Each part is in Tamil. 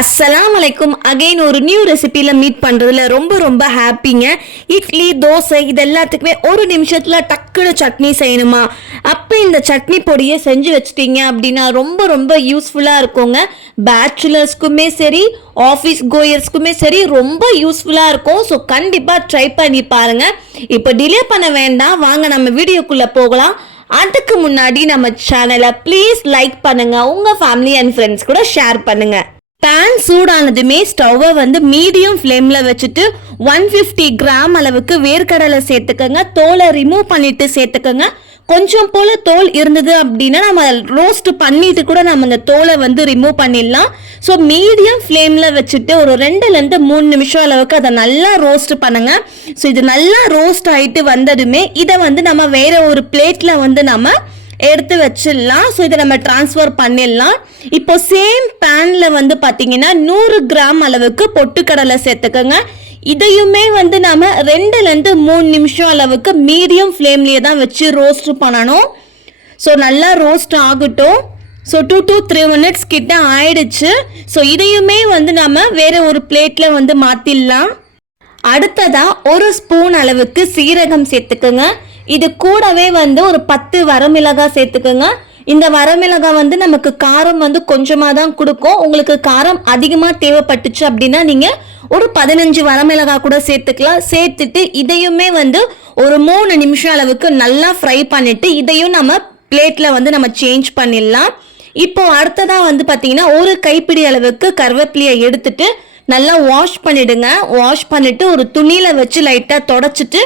அஸ்ஸலாம் வலைக்கும் அகைன் ஒரு நியூ ரெசிபியில் மீட் பண்ணுறதுல ரொம்ப ரொம்ப ஹாப்பிங்க இட்லி தோசை இது எல்லாத்துக்குமே ஒரு நிமிஷத்தில் டக்குனு சட்னி செய்யணுமா? அப்போ இந்த சட்னி பொடியை செஞ்சு வச்சிட்டிங்க அப்படின்னா ரொம்ப ரொம்ப யூஸ்ஃபுல்லாக இருக்குங்க. பேச்சுலர்ஸ்க்குமே சரி ஆஃபீஸ் கோயர்ஸ்க்குமே சரி ரொம்ப யூஸ்ஃபுல்லாக இருக்கும். ஸோ கண்டிப்பாக ட்ரை பண்ணி பாருங்கள் இப்போ டிலே பண்ண வேண்டாம். வாங்க நம்ம வீடியோக்குள்ளே போகலாம். அதுக்கு முன்னாடி நம்ம சேனலை ப்ளீஸ் லைக் பண்ணுங்கள் உங்கள் ஃபேமிலி அண்ட் ஃப்ரெண்ட்ஸ் கூட ஷேர் பண்ணுங்கள் பேன் சூடானதுமே ஸ்டவ்வை வந்து மீடியம் ஃப்ளேமில் வச்சுட்டு ஒன் ஃபிஃப்டி கிராம் அளவுக்கு வேர்க்கடலை சேர்த்துக்கோங்க. தோலை ரிமூவ் பண்ணிட்டு சேர்த்துக்கோங்க. கொஞ்சம் போல தோல் இருந்தது அப்படின்னா நம்ம ரோஸ்ட் பண்ணிட்டு கூட நம்ம இந்த தோலை வந்து ரிமூவ் பண்ணிடலாம். ஸோ மீடியம் ஃப்ளேமில் வச்சுட்டு ஒரு ரெண்டுலேருந்து மூணு நிமிஷம் அளவுக்கு அதை நல்லா ரோஸ்ட் பண்ணுங்க. ஸோ இது நல்லா ரோஸ்ட் ஆகிட்டு வந்ததுமே இதை வந்து நம்ம வேற ஒரு பிளேட்டில் வந்து நம்ம எடுத்து வச்சிடலாம். ஸோ இதை நம்ம ட்ரான்ஸ்ஃபர் பண்ணிடலாம். இப்போ சேம் பேனில் வந்து பார்த்தீங்கன்னா நூறு கிராம் அளவுக்கு பொட்டுக்கடலை சேர்த்துக்கோங்க. இதையுமே வந்து நாம் ரெண்டுலேருந்து மூணு நிமிஷம் அளவுக்கு மீடியம் ஃப்ளேம்லேயே தான் வச்சு ரோஸ்ட் பண்ணணும். ஸோ நல்லா ரோஸ்ட் ஆகட்டும். So two to three minutes கிட்ட ஆயிடுச்சு. ஸோ இதையுமே வந்து நம்ம வேறு ஒரு பிளேட்டில் வந்து மாற்றிடலாம் அடுத்ததாக ஒரு ஸ்பூன் அளவுக்கு சீரகம் சேர்த்துக்குங்க. இது கூடவே வந்து ஒரு பத்து வரமிளகாய் சேர்த்துக்குங்க. இந்த வரமிளகாய் வந்து நமக்கு காரம் வந்து கொஞ்சமாக தான் கொடுக்கும். உங்களுக்கு காரம் அதிகமாக தேவைப்பட்டுச்சு அப்படின்னா நீங்கள் ஒரு பதினஞ்சு வரமிளகாய் கூட சேர்த்துக்கலாம். சேர்த்துட்டு இதையுமே வந்து ஒரு மூணு நிமிஷம் அளவுக்கு நல்லா ஃப்ரை பண்ணிட்டு இதையும் நம்ம பிளேட்டில் வந்து நம்ம சேஞ்ச் பண்ணிடலாம். இப்போ அடுத்ததாக வந்து பார்த்தீங்கன்னா ஒரு கைப்பிடி அளவுக்கு கருவேப்பிலையை எடுத்துட்டு நல்லா வாஷ் பண்ணிடுங்க. வாஷ் பண்ணிட்டு ஒரு துணியில் வச்சு லைட்டாக தொடச்சிட்டு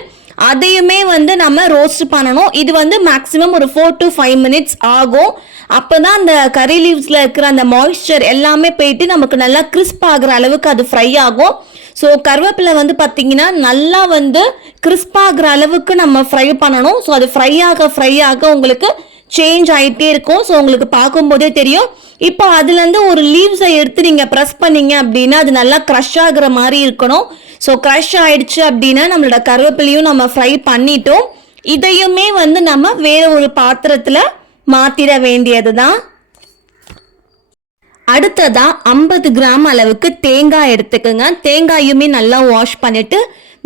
அதையுமே வந்து நம்ம ரோஸ்ட் பண்ணணும். இது வந்து மேக்ஸிமம் ஒரு ஃபோர் டு ஃபைவ் மினிட்ஸ் ஆகும். அப்போ தான் அந்த கறி லீவ்ஸில் இருக்கிற அந்த மாய்ஸ்சர் எல்லாமே போயிட்டு நமக்கு நல்லா கிறிஸ்ப் ஆகிற அளவுக்கு அது ஃப்ரை ஆகும். ஸோ கருவேப்பிலை வந்து பார்த்தீங்கன்னா நல்லா வந்து கிறிஸ்ப் ஆகிற அளவுக்கு நம்ம ஃப்ரை பண்ணணும். ஸோ அது ஃப்ரை ஆக ஃப்ரை ஆக உங்களுக்கு சேஞ்ச் ஆகிட்டே இருக்கும். ஸோ உங்களுக்கு பார்க்கும்போதே தெரியும். இப்போ அதுலேருந்து ஒரு லீவ்ஸை எடுத்து நீங்கள் ப்ரெஸ் பண்ணீங்க அப்படின்னா அது நல்லா க்ரஷ் ஆகிற மாதிரி இருக்கணும். ஸோ க்ரஷ் ஆயிடுச்சு அப்படின்னா நம்மளோட கருவேப்பிலையும் நம்ம ஃப்ரை பண்ணிட்டோம். இதையுமே வந்து நம்ம வேற ஒரு பாத்திரத்தில் மாற்றிட வேண்டியது தான் அடுத்ததா ஐம்பது கிராம் அளவுக்கு தேங்காய் எடுத்துக்கோங்க. தேங்காயுமே நல்லா வாஷ் பண்ணிட்டு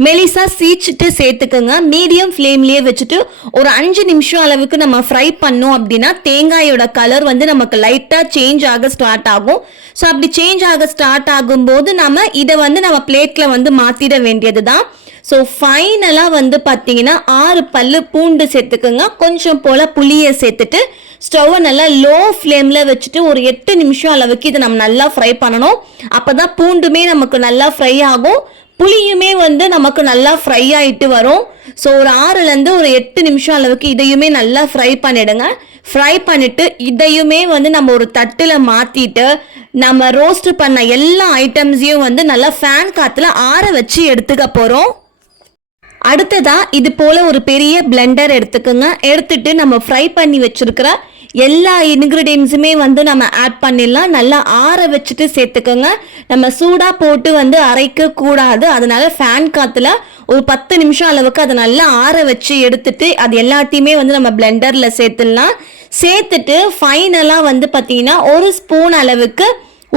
மெலிசா சீச்சிட்டு சேர்த்துக்கோங்க. மீடியம் ஃப்ளேம்லேயே வச்சுட்டு ஒரு அஞ்சு நிமிஷம் அளவுக்கு நம்ம ஃப்ரை பண்ணோம் அப்படின்னா தேங்காயோட கலர் வந்து நமக்கு லைட்டாக சேஞ்ச் ஆக ஸ்டார்ட் ஆகும். ஸோ அப்படி சேஞ்ச் ஆக ஸ்டார்ட் ஆகும்போது நம்ம இதை வந்து நம்ம பிளேட்டில் வந்து மாற்றிட வேண்டியது தான் ஸோ ஃபைனலாக வந்து பார்த்தீங்கன்னா ஆறு பல்லு பூண்டு சேர்த்துக்கோங்க. கொஞ்சம் போல் புளியை சேர்த்துட்டு ஸ்டவ்வை நல்லா லோ ஃப்ளேமில் வச்சுட்டு ஒரு எட்டு நிமிஷம் அளவுக்கு இதை நம்ம நல்லா ஃப்ரை பண்ணணும். அப்போ தான் பூண்டுமே நமக்கு நல்லா ஃப்ரை ஆகும். புளியுமே வந்து நமக்கு நல்லா ஃப்ரை ஆகிட்டு வரும். ஸோ ஒரு ஆறுலேருந்து ஒரு எட்டு நிமிஷம் அளவுக்கு இதையுமே நல்லா ஃப்ரை பண்ணிடுங்க. ஃப்ரை பண்ணிட்டு இதையுமே வந்து நம்ம ஒரு தட்டில் மாற்றிட்டு நம்ம ரோஸ்ட் பண்ண எல்லா ஐட்டம்ஸையும் வந்து நல்லா ஃபேன் காற்றுல ஆற வச்சு எடுத்துக்க போகிறோம் அடுத்ததாக இது போல் ஒரு பெரிய பிளெண்டர் எடுத்துக்கோங்க. எடுத்துட்டு நம்ம ஃப்ரை பண்ணி வச்சுருக்கிற எல்லா இன்க்ரீடியன்ஸுமே வந்து நம்ம ஆட் பண்ணிடலாம். நல்லா ஆற வச்சுட்டு சேர்த்துக்கோங்க. நம்ம சூடாக போட்டு வந்து அரைக்க கூடாது. அதனால ஃபேன் காற்றுல ஒரு பத்து நிமிஷம் அளவுக்கு அதை நல்லா ஆற வச்சு எடுத்துட்டு அது எல்லாத்தையுமே வந்து நம்ம பிளெண்டரில் சேர்த்துடலாம். சேர்த்துட்டு ஃபைனலாக வந்து பார்த்தீங்கன்னா ஒரு ஸ்பூன் அளவுக்கு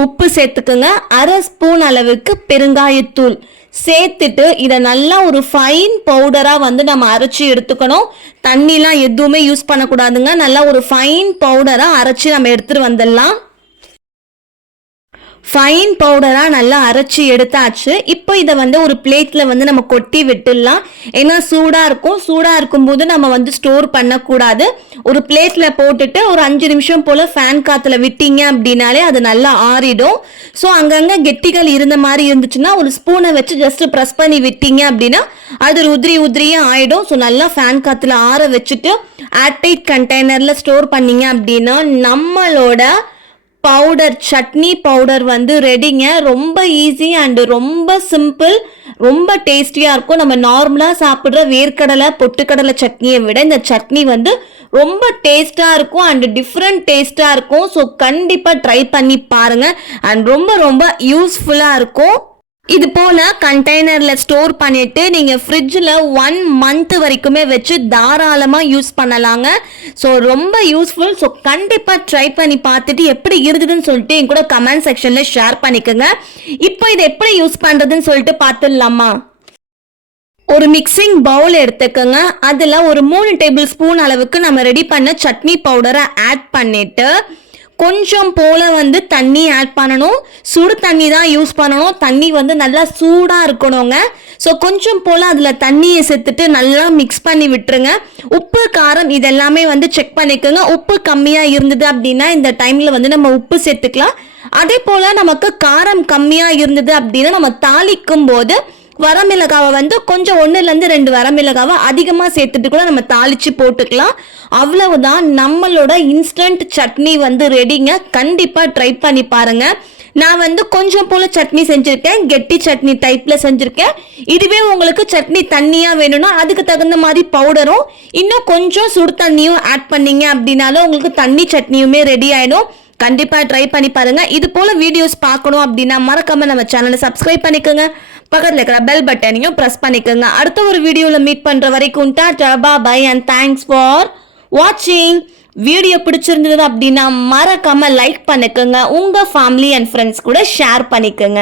உப்பு சேர்த்துக்கோங்க. அரை ஸ்பூன் அளவுக்கு பெருங்காயத்தூள். சேர்த்துட்டு இதை நல்லா ஒரு ஃபைன் பவுடராக வந்து நம்ம அரைச்சி எடுத்துக்கணும். தண்ணிலாம் எதுவுமே யூஸ் பண்ணக்கூடாதுங்க. நல்லா ஒரு ஃபைன் பவுடராக அரைச்சி நம்ம எடுத்துகிட்டு வந்துடலாம். ஃபைன் பவுடராக நல்லா அரைச்சி எடுத்தாச்சு. இப்போ இதை வந்து ஒரு பிளேட்டில் வந்து நம்ம கொட்டி விட்டுடலாம். ஏன்னா சூடாக இருக்கும். சூடாக இருக்கும்போது நம்ம வந்து ஸ்டோர் பண்ணக்கூடாது. ஒரு பிளேட்டில் போட்டுட்டு ஒரு அஞ்சு நிமிஷம் போல் ஃபேன் காற்றுல விட்டீங்க அப்படின்னாலே அது நல்லா ஆறிடும். ஸோ அங்கங்கே கெட்டிகள் இருந்த மாதிரி இருந்துச்சுன்னா ஒரு ஸ்பூனை வச்சு ஜஸ்ட் ப்ரெஸ் பண்ணி விட்டீங்க அப்படின்னா அது உதிரி உதிரியே ஆகிடும் ஸோ நல்லா ஃபேன் காற்றுல ஆற வச்சுட்டு ஏர்டைட் கண்டெய்னரில் ஸ்டோர் பண்ணீங்க அப்படின்னா நம்மளோட பவுடர் சட்னி பவுடர் வந்து ரெடிங்க ரொம்ப ஈஸி அண்டு ரொம்ப சிம்பிள் ரொம்ப டேஸ்டியாக இருக்கும். நம்ம நார்மலாக சாப்பிட்ற வேர்க்கடலை பொட்டுக்கடலை சட்னியை விட இந்த சட்னி வந்து ரொம்ப டேஸ்ட்டாக இருக்கும் அண்டு டிஃப்ரெண்ட் டேஸ்ட்டாக இருக்கும். ஸோ கண்டிப்பாக ட்ரை பண்ணி பாருங்கள் அண்ட் ரொம்ப ரொம்ப யூஸ்ஃபுல்லாக இருக்கும். இது போல கண்டெய்னரில் ஸ்டோர் பண்ணிட்டு நீங்கள் ஃப்ரிட்ஜில் ஒன் மந்த் வரைக்குமே வச்சு தாராளமாக யூஸ் பண்ணலாங்க. ஸோ ரொம்ப யூஸ்ஃபுல் ஸோ கண்டிப்பாக ட்ரை பண்ணி பார்த்துட்டு எப்படி இருந்ததுன்னு சொல்லிட்டு என் கூட கமெண்ட் செக்ஷனில் ஷேர் பண்ணிக்கோங்க. இப்போ இதை எப்படி யூஸ் பண்ணுறதுன்னு சொல்லிட்டு பார்த்துடலாமா? ஒரு மிக்சிங் பவுல் எடுத்துக்கோங்க. அதில் ஒரு மூணு டேபிள் ஸ்பூன் அளவுக்கு நம்ம ரெடி பண்ண சட்னி பவுடரை ஆட் பண்ணிவிட்டு கொஞ்சம் போல் வந்து தண்ணி ஆட் பண்ணணும். சுடு தண்ணி தான் யூஸ் பண்ணணும். தண்ணி வந்து நல்லா சூடாக இருக்கணுங்க. ஸோ கொஞ்சம் போல் அதில் தண்ணியை சேர்த்துட்டு நல்லா மிக்ஸ் பண்ணி விட்டுருங்க. உப்பு காரம் இதெல்லாமே வந்து செக் பண்ணிக்கோங்க. உப்பு கம்மியாக இருந்தது அப்படின்னா இந்த டைமில் வந்து நம்ம உப்பு சேர்த்துக்கலாம். அதே போல் நமக்கு காரம் கம்மியாக இருந்தது அப்படின்னா நம்ம தாளிக்கும் போது வரமிளகாவை வந்து கொஞ்சம் ஒன்றுலேருந்து ரெண்டு வரமிளகாவை அதிகமாக சேர்த்துட்டு கூட நம்ம தாளித்து போட்டுக்கலாம். அவ்வளவுதான் நம்மளோட இன்ஸ்டன்ட் சட்னி வந்து ரெடிங்க கண்டிப்பாக ட்ரை பண்ணி பாருங்க. நான் வந்து கொஞ்சம் போல சட்னி செஞ்சுருக்கேன். கெட்டி சட்னி டைப்பில் செஞ்சுருக்கேன். இதுவே உங்களுக்கு சட்னி தண்ணியாக வேணும்னா அதுக்கு தகுந்த மாதிரி பவுடரும் இன்னும் கொஞ்சம் சுடு தண்ணியும் ஆட் பண்ணீங்க அப்படின்னாலும் உங்களுக்கு தண்ணி சட்னியுமே ரெடி ஆகிடும் கண்டிப்பாக ட்ரை பண்ணி பாருங்க. இது போல வீடியோஸ் பார்க்கணும் அப்படின்னா மறக்காம நம்ம சேனலை சப்ஸ்கிரைப் பண்ணிக்கோங்க. பக்கத்தில் இருக்கிற பெல் பட்டனையும் ப்ரெஸ் பண்ணிக்கோங்க. அடுத்த ஒரு வீடியோவில் மீட் பண்ணுற வரைக்கும் டாட்டா பா பை அண்ட் தேங்க்ஸ் ஃபார் வாட்சிங் வீடியோ பிடிச்சிருந்தது அப்படின்னா மறக்காமல் லைக் பண்ணிக்கோங்க. உங்கள் ஃபேமிலி அண்ட் ஃப்ரெண்ட்ஸ் கூட ஷேர் பண்ணிக்கோங்க.